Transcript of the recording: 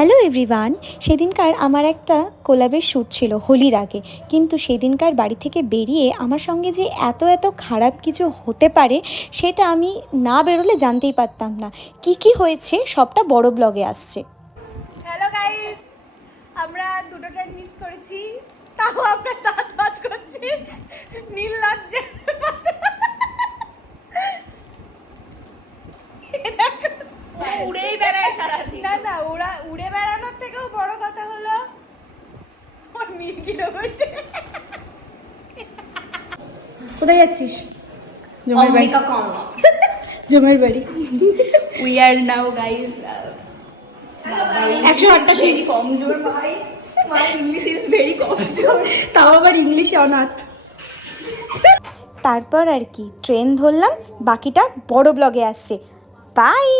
Hello everyone, সেদিনকার আমার একটা কোলাবের শ্যুট ছিল হোলির আগে। কিন্তু সেদিনকার বাড়ি থেকে বেরিয়ে আমার সঙ্গে যে এত এত খারাপ কিছু হতে পারে সেটা আমি না বেরোলে জানতেই পারতাম না। কি হয়েছে সবটা বড় ব্লগে আসছে। হ্যালো গাইস, আমরা দুটো ট্রেন মিস করেছি, তাও আমরা দাঁত করছি নীল লজ্জা। উড়েই বেড়ায় সারাদিন। না ওরা উড়ে বেড়ানোর থেকেও বড় কথা হলো ওর মিরগিলো হচ্ছে। কোথায় যাচ্ছিস? অম্বিকা কমলা। জমাইয়ের বাড়ি। We are now guys 108টা very কমজোর ভাই। My English is very কমজোর। তাও আবার ইংলিশে অনাথ। তারপর আর কি ট্রেন ধরলাম, বাকিটা বড় ব্লগে আসছে। বাই।